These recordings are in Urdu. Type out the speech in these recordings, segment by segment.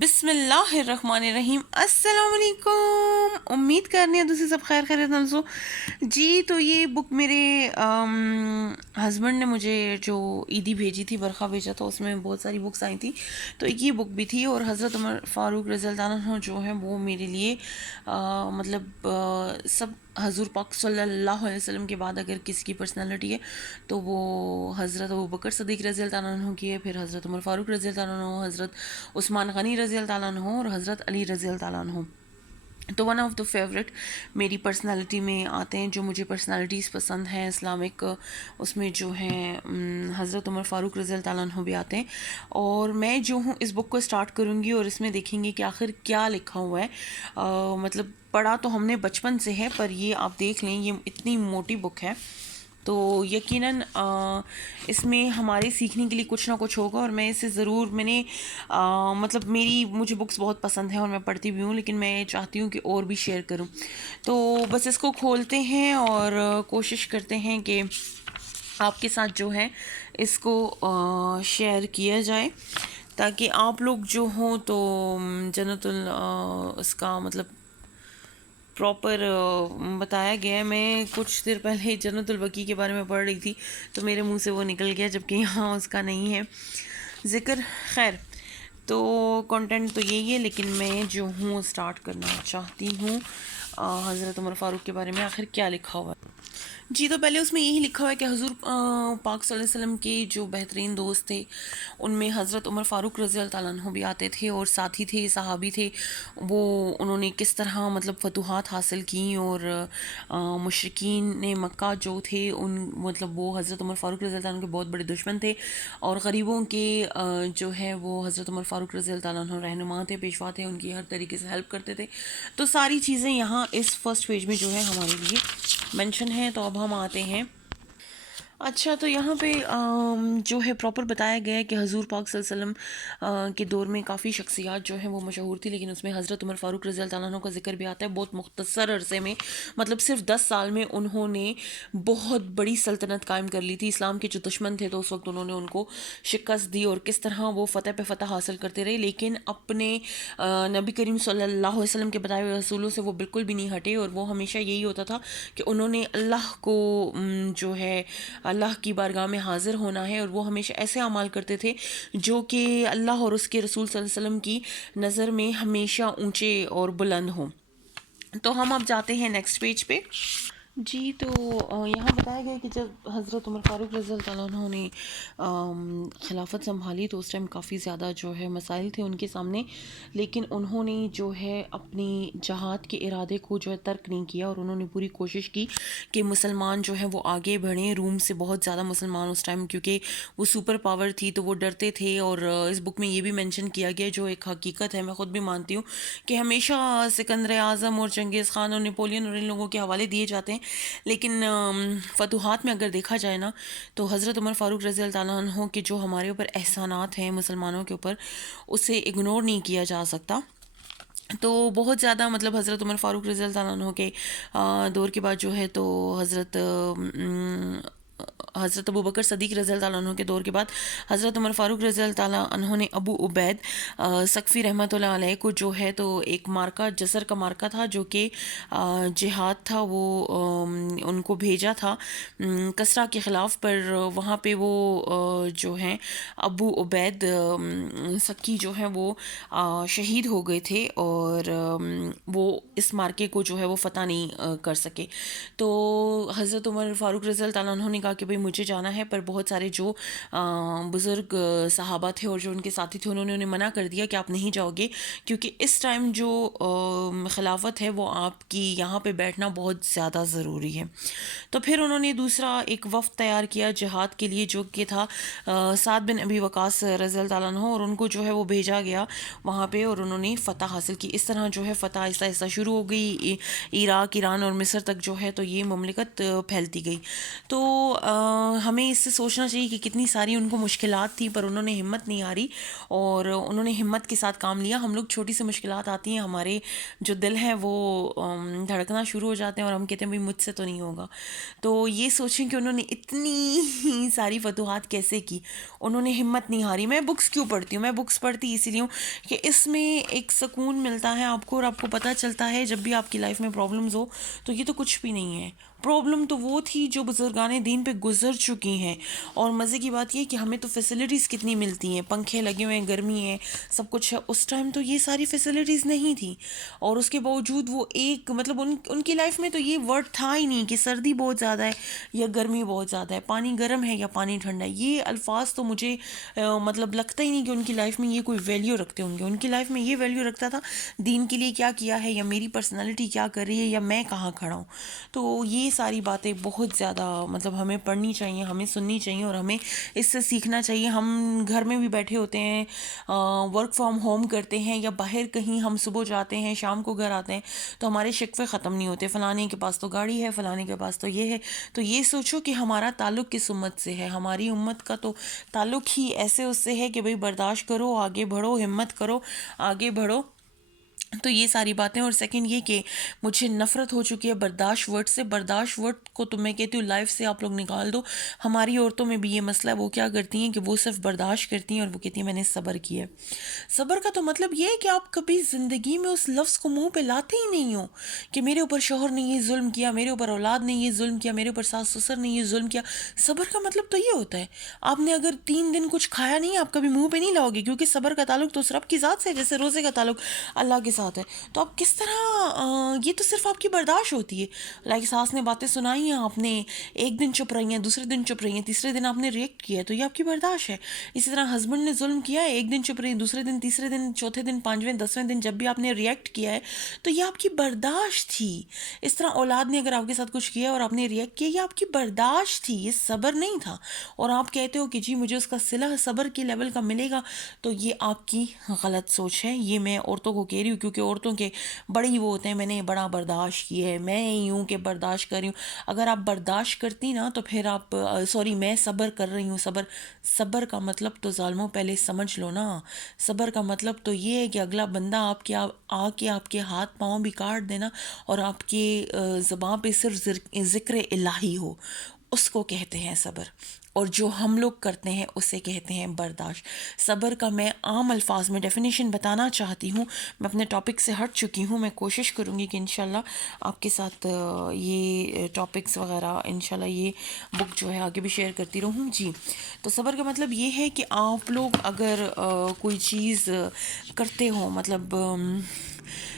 بسم اللہ الرحمن الرحیم. السلام علیکم. امید کرنی ہے دوسری سب خیر خیریت نمزو. جی تو یہ بک میرے ہسبینڈ نے مجھے جو عیدی بھیجی تھی، ورقہ بھیجا تھا، اس میں بہت ساری بکس آئی تھیں، تو ایک یہ بک بھی تھی. اور حضرت عمر فاروق رضی اللہ عنہ جو ہیں وہ میرے لیے مطلب سب حضور پاک صلی اللہ علیہ وسلم کے بعد اگر کسی کی پرسنالٹی ہے تو وہ حضرت ابوبکر صدیق رضی اللہ عنہ کی ہے، پھر حضرت عمر فاروق رضی اللہ عنہ، حضرت عثمان غنی رضی اللہ عنہ اور حضرت علی رضی اللہ عنہ. تو ون آف دا فیوریٹ میری پرسنالٹی میں آتے ہیں، جو مجھے پرسنالٹیز پسند ہیں اسلامک، اس میں جو ہیں حضرت عمر فاروق رضی اللہ عنہ بھی آتے ہیں. اور میں جو ہوں اس بک کو اسٹارٹ کروں گی اور اس میں دیکھیں گے کہ آخر کیا لکھا ہوا ہے. مطلب پڑھا تو ہم نے بچپن سے ہے، پر یہ آپ دیکھ لیں یہ اتنی موٹی بک ہے، تو یقیناً اس میں ہمارے سیکھنے کے لیے کچھ نہ کچھ ہوگا. اور میں اسے ضرور میں نے مطلب مجھے بکس بہت پسند ہیں اور میں پڑھتی بھی ہوں، لیکن میں چاہتی ہوں کہ اور بھی شیئر کروں. تو بس اس کو کھولتے ہیں اور کوشش کرتے ہیں کہ آپ کے ساتھ جو ہے اس کو شیئر کیا جائے، تاکہ آپ لوگ جو ہوں تو جنت اس کا مطلب پراپر بتایا گیا ہے. میں کچھ دیر پہلے جنت البقیع کے بارے میں پڑھ رہی تھی تو میرے منہ سے وہ نکل گیا، جبکہ یہاں اس کا نہیں ہے ذکر. خیر، تو کنٹینٹ تو یہی ہے، لیکن میں جو ہوں اسٹارٹ کرنا چاہتی ہوں حضرت عمر فاروق کے بارے میں آخر کیا لکھا ہوا ہے. جی تو پہلے اس میں یہی لکھا ہوا ہے کہ حضور پاک صلی اللہ علیہ وسلم کے جو بہترین دوست تھے ان میں حضرت عمر فاروق رضی اللہ عنہ بھی آتے تھے، اور ساتھی تھے، صحابی تھے. انہوں نے کس طرح مطلب فتوحات حاصل کیں، اور مشرکین نے مکہ جو تھے ان مطلب وہ حضرت عمر فاروق رضی اللہ عنہ کے بہت بڑے دشمن تھے، اور غریبوں کے جو ہے وہ حضرت عمر فاروق رضی اللہ عنہ رہنما تھے، پیشوا تھے، ان کی ہر طریقے سے ہیلپ کرتے تھے. تو ساری چیزیں یہاں اس فرسٹ پیج میں جو ہے ہمارے لیے مینشن ہے. تو اب ہم آتے ہیں. اچھا، تو یہاں پہ جو ہے پراپر بتایا گیا ہے کہ حضور پاک صلی اللہ علیہ وسلم کے دور میں کافی شخصیات جو ہیں وہ مشہور تھی، لیکن اس میں حضرت عمر فاروق رضی اللہ عنہ کا ذکر بھی آتا ہے. بہت مختصر عرصے میں، مطلب صرف 10 سال میں انہوں نے بہت بڑی سلطنت قائم کر لی تھی. اسلام کے جو دشمن تھے تو اس وقت انہوں نے ان کو شکست دی، اور کس طرح وہ فتح پہ فتح حاصل کرتے رہے، لیکن اپنے نبی کریم صلی اللہ علیہ وسلم کے بتائے ہوئے رسولوں سے وہ بالکل بھی نہیں ہٹے. اور وہ ہمیشہ یہی ہوتا تھا کہ انہوں نے اللہ کو جو ہے اللہ کی بارگاہ میں حاضر ہونا ہے، اور وہ ہمیشہ ایسے اعمال کرتے تھے جو کہ اللہ اور اس کے رسول صلی اللہ علیہ وسلم کی نظر میں ہمیشہ اونچے اور بلند ہوں. تو ہم اب جاتے ہیں نیکسٹ پیج پہ. جی تو یہاں بتایا گیا کہ جب حضرت عمر فاروق رضی اللہ عنہ نے خلافت سنبھالی تو اس ٹائم کافی زیادہ جو ہے مسائل تھے ان کے سامنے، لیکن انہوں نے جو ہے اپنی جہاد کے ارادے کو جو ہے ترک نہیں کیا، اور انہوں نے پوری کوشش کی کہ مسلمان جو ہیں وہ آگے بڑھیں. روم سے بہت زیادہ مسلمان اس ٹائم، کیونکہ وہ سپر پاور تھی تو وہ ڈرتے تھے. اور اس بک میں یہ بھی مینشن کیا گیا، جو ایک حقیقت ہے، میں خود بھی مانتی ہوں، کہ ہمیشہ سکندر اعظم اور چنگیز خان اور نیپولین اور ان لوگوں کے حوالے دیے جاتے ہیں، لیکن فتوحات میں اگر دیکھا جائے نا تو حضرت عمر فاروق رضی اللہ عنہ کے جو ہمارے اوپر احسانات ہیں مسلمانوں کے اوپر، اسے اگنور نہیں کیا جا سکتا. تو بہت زیادہ مطلب حضرت عمر فاروق رضی اللہ عنہ کے دور کے بعد جو ہے تو حضرت ابوبکر صدیق رضی اللہ عنہ کے دور کے بعد حضرت عمر فاروق رضی اللہ عنہ نے ابو عبید ثقفی رحمۃ اللہ علیہ کو جو ہے تو ایک مارکہ، جسر کا مارکہ تھا جو کہ جہاد تھا، وہ ان کو بھیجا تھا کسریٰ کے خلاف. پر وہاں پہ وہ جو ہیں ابو عبید ثقفی جو ہیں وہ شہید ہو گئے تھے، اور وہ اس مارکے کو جو ہے وہ فتح نہیں کر سکے. تو حضرت عمر فاروق رضی اللہ عنہ نے کہا کہ بھئی مجھے جانا ہے، پر بہت سارے جو بزرگ صحابہ تھے اور جو ان کے ساتھی تھے انہوں نے انہیں منع کر دیا کہ آپ نہیں جاؤ گے، کیونکہ اس ٹائم جو خلافت ہے وہ آپ کی یہاں پہ بیٹھنا بہت زیادہ ضروری ہے. تو پھر انہوں نے دوسرا ایک وفد تیار کیا جہاد کے لیے، جو کہ تھا سعد بن ابی وقاص رضی اللہ عنہ، اور ان کو جو ہے وہ بھیجا گیا وہاں پہ، اور انہوں نے فتح حاصل کی. اس طرح جو ہے فتح آہستہ آہستہ شروع ہو گئی، عراق، ایران اور مصر تک جو ہے تو یہ مملکت پھیلتی گئی. تو ہمیں اس سے سوچنا چاہیے کہ کتنی ساری ان کو مشکلات تھیں پر انہوں نے ہمت نہیں ہاری اور انہوں نے ہمت کے ساتھ کام لیا. ہم لوگ چھوٹی سی مشکلات آتی ہیں, ہمارے جو دل ہیں وہ دھڑکنا شروع ہو جاتے ہیں اور ہم کہتے ہیں بھائی مجھ سے تو نہیں ہوگا. تو یہ سوچیں کہ انہوں نے اتنی ساری فتوحات کیسے کی, انہوں نے ہمت نہیں ہاری. میں بکس کیوں پڑھتی ہوں؟ میں بکس پڑھتی اسی لیے ہوں کہ اس میں ایک سکون ملتا ہے آپ کو اور آپ کو پتہ چلتا ہے جب بھی آپ کی لائف میں پرابلمز ہو تو یہ تو کچھ بھی نہیں ہے. پرابلم تو وہ تھی جو بزرگان دین پہ گزر چکی ہیں. اور مزے کی بات یہ کہ ہمیں تو فیسلٹیز کتنی ملتی ہیں, پنکھے لگے ہوئے ہیں, گرمی ہے, سب کچھ ہے. اس ٹائم تو یہ ساری فیسلٹیز نہیں تھیں اور اس کے باوجود وہ ایک مطلب ان کی لائف میں تو یہ ورڈ تھا ہی نہیں کہ سردی بہت زیادہ ہے یا گرمی بہت زیادہ ہے, پانی گرم ہے یا پانی ٹھنڈا ہے. یہ الفاظ تو مجھے مطلب لگتا ہی نہیں کہ ان کی لائف میں یہ کوئی ویلیو رکھتے ہوں گے. ان کی لائف میں یہ ویلیو رکھتا تھا دین کے لیے کیا کیا ہے یا میری پرسنالٹی کیا کر رہی ہے یا میں کہاں کھڑا ہوں. تو یہ ساری باتیں بہت زیادہ مطلب ہمیں پڑھنی چاہیے, ہمیں سننی چاہیے اور ہمیں اس سے سیکھنا چاہیے. ہم گھر میں بھی بیٹھے ہوتے ہیں, ورک فرام ہوم کرتے ہیں یا باہر کہیں ہم صبح جاتے ہیں شام کو گھر آتے ہیں تو ہمارے شکوے ختم نہیں ہوتے, فلانے کے پاس تو گاڑی ہے, فلانے کے پاس تو یہ ہے. تو یہ سوچو کہ ہمارا تعلق کس امت سے ہے. ہماری امت کا تو تعلق ہی ایسے اس سے ہے کہ بھئی برداشت کرو, آگے بڑھو, ہمت کرو, آگے بڑھو. تو یہ ساری باتیں. اور سیکنڈ یہ کہ مجھے نفرت ہو چکی ہے برداشت ورڈ سے. برداشت ورڈ کو تو میں کہتی ہوں لائف سے آپ لوگ نکال دو. ہماری عورتوں میں بھی یہ مسئلہ ہے, وہ کیا کرتی ہیں کہ وہ صرف برداشت کرتی ہیں اور وہ کہتی ہیں میں نے صبر کیا ہے. صبر کا تو مطلب یہ ہے کہ آپ کبھی زندگی میں اس لفظ کو منہ پہ لاتے ہی نہیں ہو کہ میرے اوپر شوہر نے یہ ظلم کیا, میرے اوپر اولاد نے یہ ظلم کیا, میرے اوپر ساس سسر نے یہ ظلم کیا. صبر کا مطلب تو یہ ہوتا ہے آپ نے اگر 3 دن کچھ کھایا نہیں آپ کبھی منہ پہ نہیں لاؤ گے, کیونکہ صبر کا تعلق تو اس رب کی ذات سے ہے جیسے روزے کا تعلق اللہ کے ساتھ ہے. تو آپ کس طرح یہ تو صرف آپ کی برداشت ہوتی ہے. لائک ساس نے باتیں سنائی ہیں, آپ نے ایک دن چپ رہی ہیں, دوسرے دن چپ رہی ہیں, تیسرے دن آپ نے ریئیکٹ کیا ہے تو یہ آپ کی برداشت ہے. اسی طرح ہسبینڈ نے ظلم کیا ہے, ایک دن چپ رہی, دوسرے دن, تیسرے دن, چوتھے دن, 5ویں 10ویں دن جب بھی آپ نے ریئیکٹ کیا ہے تو یہ آپ کی برداشت تھی. اس طرح اولاد نے اگر آپ کے ساتھ کچھ کیا اور آپ نے ریئیکٹ کیا, یہ آپ کی برداشت تھی, یہ صبر نہیں تھا. اور آپ کہتے ہو کہ جی مجھے اس کا صلہ صبر کے لیول کا ملے گا, تو یہ آپ کی غلط سوچ ہے. یہ میں عورتوں کو کہہ رہی ہوں کیونکہ عورتوں کے بڑے ہی وہ ہوتے ہیں میں نے بڑا برداشت کیا ہے, میں یوں کہ برداشت کر رہی ہوں. اگر آپ برداشت کرتی نا تو پھر آپ سوری میں صبر کر رہی ہوں. صبر کا مطلب تو ظالموں پہلے سمجھ لو نا. صبر کا مطلب تو یہ ہے کہ اگلا بندہ آپ کے آ کے آپ کے ہاتھ پاؤں بھی کاٹ دینا اور آپ کے زبان پہ صرف ذکر الہی ہو, اس کو کہتے ہیں صبر. اور جو ہم لوگ کرتے ہیں اسے کہتے ہیں برداشت. صبر کا میں عام الفاظ میں ڈیفینیشن بتانا چاہتی ہوں. میں اپنے ٹاپک سے ہٹ چکی ہوں. میں کوشش کروں گی کہ انشاءاللہ آپ کے ساتھ یہ ٹاپکس وغیرہ انشاءاللہ یہ بک جو ہے آگے بھی شیئر کرتی رہوں. جی تو صبر کا مطلب یہ ہے کہ آپ لوگ اگر کوئی چیز کرتے ہو, مطلب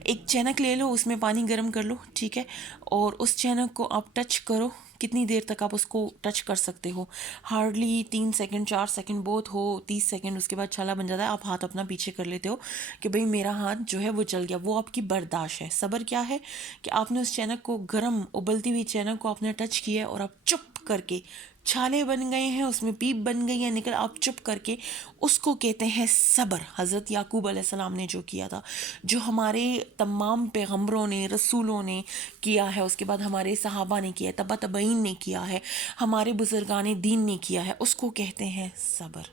ایک چینک لے لو, اس میں پانی گرم کر لو, ٹھیک ہے, اور اس چینک کو آپ ٹچ کرو. کتنی دیر تک آپ اس کو ٹچ کر سکتے ہو؟ ہارڈلی 3 سیکنڈ 4 سیکنڈ بہت ہو 30 سیکنڈ. اس کے بعد چھالا بن جاتا ہے, آپ ہاتھ اپنا پیچھے کر لیتے ہو کہ بھئی میرا ہاتھ جو ہے وہ جل گیا. وہ آپ کی برداشت ہے. صبر کیا ہے کہ آپ نے اس چینک کو, گرم ابلتی ہوئی چینک کو آپ نے ٹچ کیا ہے اور آپ چپ کر کے, چھالے بن گئے ہیں, اس میں پیپ بن گئی ہے نکل, آپ چپ کر کے, اس کو کہتے ہیں صبر. حضرت یعقوب علیہ السلام نے جو کیا تھا, جو ہمارے تمام پیغمبروں نے, رسولوں نے کیا ہے, اس کے بعد ہمارے صحابہ نے کیا ہے, تبا تبعین نے کیا ہے, ہمارے بزرگان دین نے کیا ہے, اس کو کہتے ہیں صبر.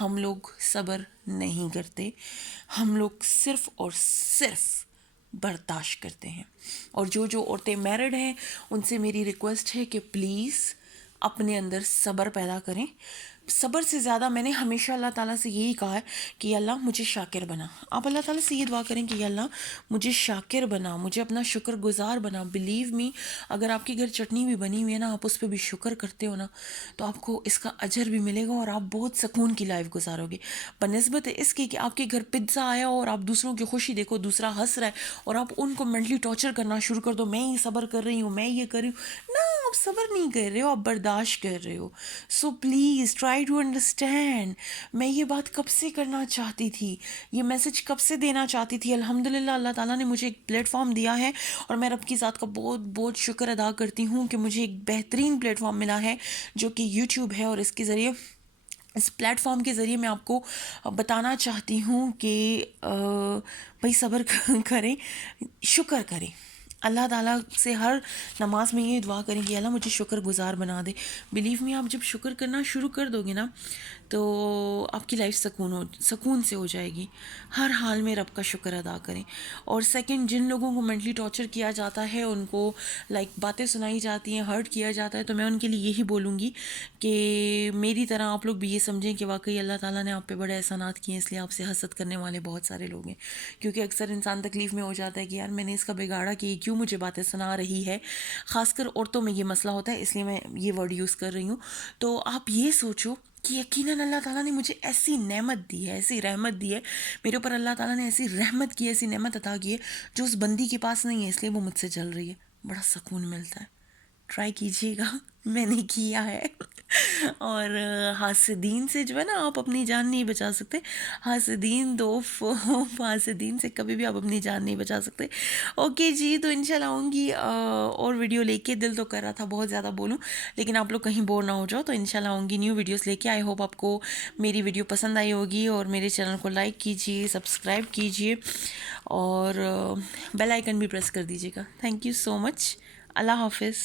ہم لوگ صبر نہیں کرتے, ہم لوگ صرف اور صرف برداشت کرتے ہیں. اور جو عورتیں میرڈ ہیں ان سے میری ریکویسٹ ہے کہ پلیز اپنے اندر صبر پیدا کریں. صبر سے زیادہ میں نے ہمیشہ اللہ تعالیٰ سے یہی کہا ہے کہ یا اللہ مجھے شاکر بنا. آپ اللہ تعالیٰ سے یہ دعا کریں کہ یا اللہ مجھے شاکر بنا, مجھے اپنا شکر گزار بنا. بلیو می, اگر آپ کے گھر چٹنی بھی بنی ہوئی ہے نا, آپ اس پہ بھی شکر کرتے ہو نا, تو آپ کو اس کا اجر بھی ملے گا اور آپ بہت سکون کی لائف گزارو گے. بنسبت اس کی کہ آپ کے گھر پزا آیا اور آپ دوسروں کی خوشی دیکھو, دوسرا ہنس رہا ہے اور آپ ان کو مینٹلی ٹارچر کرنا شروع کر دو, میں یہ صبر کر رہی ہوں, میں یہ کر رہی ہوں. نا, آپ صبر نہیں کر رہے ہو, آپ برداشت کر رہے ہو. So please try to understand. میں یہ بات کب سے کرنا چاہتی تھی, یہ میسج کب سے دینا چاہتی تھی. الحمدللہ اللہ تعالیٰ نے مجھے ایک پلیٹ فارم دیا ہے اور میں رب کی ذات کا بہت بہت شکر ادا کرتی ہوں کہ مجھے ایک بہترین پلیٹ فارم ملا ہے جو کہ یوٹیوب ہے. اور اس کے ذریعے, اس پلیٹ فارم کے ذریعے میں آپ کو بتانا چاہتی ہوں کہ بھائی صبر کریں, شکر کریں. اللہ تعالیٰ سے ہر نماز میں یہ دعا کریں کہ اللہ مجھے شکر گزار بنا دے. بلیو می، آپ جب شکر کرنا شروع کر دو گے نا تو آپ کی لائف سکون سے ہو جائے گی. ہر حال میں رب کا شکر ادا کریں. اور سیکنڈ، جن لوگوں کو مینٹلی ٹارچر کیا جاتا ہے، ان کو لائک باتیں سنائی جاتی ہیں، ہرٹ کیا جاتا ہے، تو میں ان کے لیے یہی بولوں گی کہ میری طرح آپ لوگ بھی یہ سمجھیں کہ واقعی اللہ تعالیٰ نے آپ پہ بڑے احسانات کیے ہیں، اس لیے آپ سے حسد کرنے والے بہت سارے لوگ ہیں. کیونکہ اکثر انسان تکلیف میں ہو جاتا ہے کہ یار میں نے اس کا بگاڑا کہ کیوں مجھے باتیں سنا رہی ہے. خاص کر عورتوں میں یہ مسئلہ ہوتا ہے، اس لیے میں یہ ورڈ یوز کر رہی ہوں. تو آپ یہ سوچو کہ یقیناً اللہ تعالیٰ نے مجھے ایسی نعمت دی ہے، ایسی رحمت دی ہے، میرے اوپر اللہ تعالیٰ نے ایسی رحمت کی ہے، ایسی نعمت عطا کی ہے جو اس بندی کے پاس نہیں ہے، اس لیے وہ مجھ سے چل رہی ہے. بڑا سکون ملتا ہے. ٹرائی کیجیے گا، میں نے کیا ہے. اور حاسدین سے جو ہے نا آپ اپنی جان نہیں بچا سکتے. حاسدین سے کبھی بھی آپ اپنی جان نہیں بچا سکتے. اوکے جی، تو انشاءاللہ آؤں گی اور ویڈیو لے کے. دل تو کر رہا تھا بہت زیادہ بولوں، لیکن آپ لوگ کہیں بور نہ ہو جاؤ، تو انشاءاللہ آؤں گی نیو ویڈیوز لے کے. آئی ہوپ آپ کو میری ویڈیو پسند آئی ہوگی، اور میرے چینل کو لائک کیجیے، سبسکرائب کیجیے، اور بیل آئیکن بھی پریس کر دیجیے گا. تھینک یو سو مچ. اللہ حافظ.